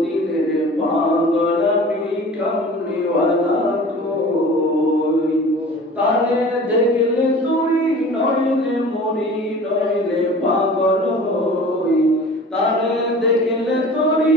দিলের পাগল আমি কামলিওয়ালা কই তারে দেখলে তুই নইলে মরি নইলে পাগল হই তারে দেখলে তুই